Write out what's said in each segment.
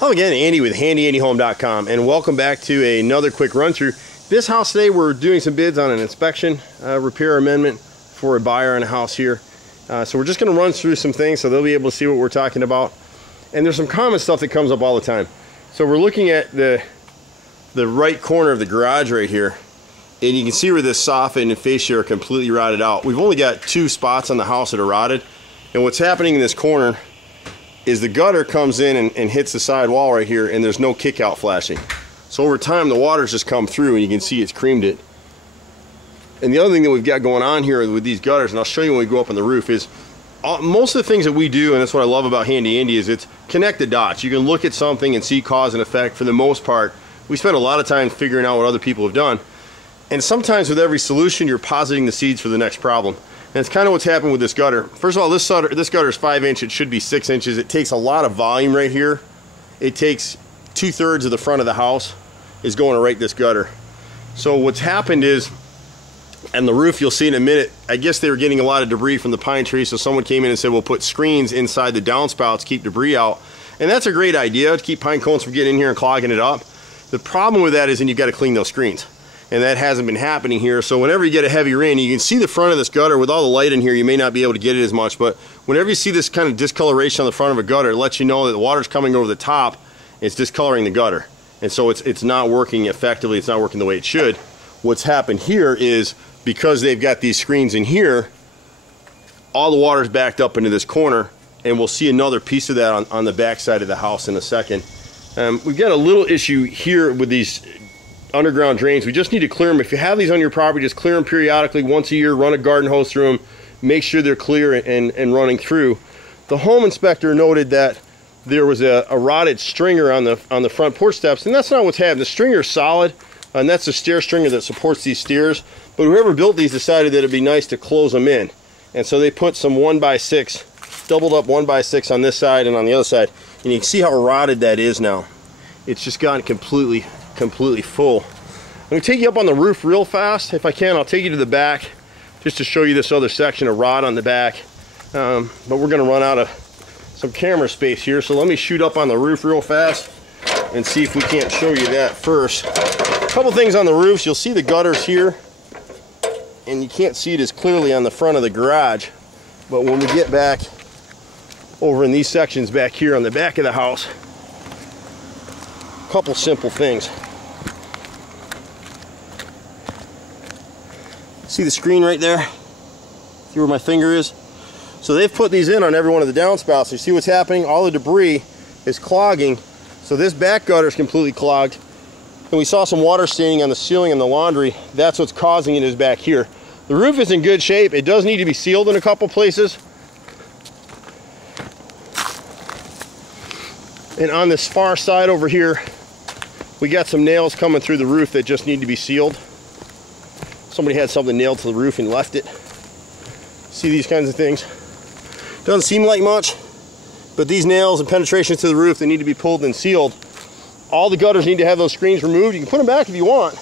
Hello again, Andy with HandyAndyHome.com, and welcome back to another quick run through. This house today, we're doing some bids on an inspection, repair amendment for a buyer in a house here. So we're just going to run through some things so they'll be able to see what we're talking about. And there's some common stuff that comes up all the time. So we're looking at the right corner of the garage right here, and you can see where this soffit and fascia are completely rotted out. We've only got two spots on the house that are rotted, and what's happening in this corner is the gutter comes in and hits the side wall right here, and there's no kick out flashing. So over time the water's just come through and you can see it's creamed it. And the other thing that we've got going on here with these gutters, and I'll show you when we go up on the roof, is most of the things that we do, and that's what I love about Handy Andy, is it's connect the dots. You can look at something and see cause and effect. For the most part, we spend a lot of time figuring out what other people have done, and sometimes with every solution you're positing the seeds for the next problem. And it's kind of what's happened with this gutter. First of all, this gutter is 5 inch. It should be 6 inches. It takes a lot of volume right here. It takes 2/3 of the front of the house is going to right this gutter. So what's happened is, and the roof you'll see in a minute, I guess they were getting a lot of debris from the pine tree, so someone came in and said, we'll put screens inside the downspouts, keep debris out. And that's a great idea, to keep pine cones from getting in here and clogging it up. The problem with that is then you've got to clean those screens. And that hasn't been happening here. So whenever you get a heavy rain, you can see the front of this gutter. With all the light in here, you may not be able to get it as much, but whenever you see this kind of discoloration on the front of a gutter, it lets you know that the water's coming over the top, it's discoloring the gutter. And so it's not working effectively, it's not working the way it should. What's happened here is, because they've got these screens in here, all the water's backed up into this corner, and we'll see another piece of that on the back side of the house in a second. We've got a little issue here with these underground drains. We just need to clear them. If you have these on your property, just clear them periodically, once a year. Run a garden hose through them, make sure they're clear and running through. The home inspector noted that there was a rotted stringer on the front porch steps, and that's not what's happened. The stringer is solid, and that's the stair stringer that supports these stairs, but whoever built these decided that it'd be nice to close them in, and so they put some 1x6, doubled up 1x6 on this side and on the other side, and you can see how rotted that is now. It's just gotten completely full. I'm going to take you up on the roof real fast. If I can, I'll take you to the back just to show you this other section of rot on the back. But we're going to run out of some camera space here, so let me shoot up on the roof real fast and see if we can't show you that first. A couple things on the roofs. You'll see the gutters here, and you can't see it as clearly on the front of the garage, but when we get back over in these sections back here on the back of the house, a couple simple things. See the screen right there? See where my finger is? So they've put these in on every one of the downspouts. You see what's happening? All the debris is clogging. So this back gutter is completely clogged. And we saw some water staining on the ceiling and the laundry. That's what's causing it, is back here. The roof is in good shape. It does need to be sealed in a couple places. And on this far side over here, we got some nails coming through the roof that just need to be sealed. Somebody had something nailed to the roof and left it. See these kinds of things? Doesn't seem like much, but these nails and penetrations to the roof, they need to be pulled and sealed. All the gutters need to have those screens removed. You can put them back if you want,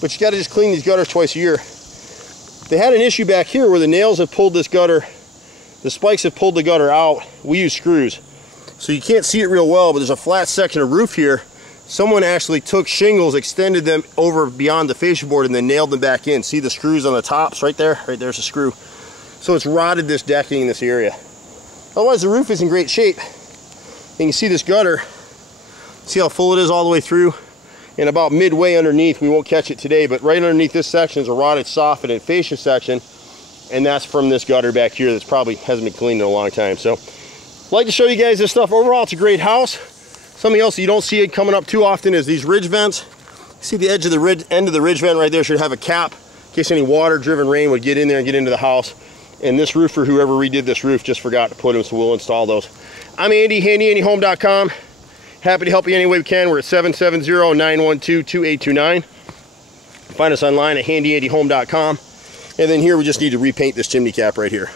but you got to just clean these gutters twice a year. They had an issue back here where the nails have pulled this gutter, the spikes have pulled the gutter out. We use screws, so you can't see it real well, but there's a flat section of roof here. Someone actually took shingles, extended them over beyond the fascia board, and then nailed them back in. See the screws on the tops right there? Right there's a screw. So it's rotted this decking in this area. Otherwise, the roof is in great shape. And you can see this gutter. See how full it is all the way through? And about midway underneath, we won't catch it today, but right underneath this section is a rotted soffit and fascia section, and that's from this gutter back here that's probably hasn't been cleaned in a long time. So I'd like to show you guys this stuff. Overall, it's a great house. Something else that you don't see it coming up too often is these ridge vents. See the edge of the end of the ridge vent right there should have a cap in case any water-driven rain would get in there and get into the house. And this roofer, whoever redid this roof, just forgot to put them, so we'll install those. I'm Andy, HandyAndyHome.com. Happy to help you any way we can. We're at 770-912-2829. Find us online at HandyAndyHome.com. And then here we just need to repaint this chimney cap right here.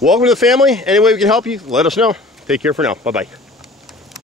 Welcome to the family. Any way we can help you, let us know. Take care for now. Bye-bye.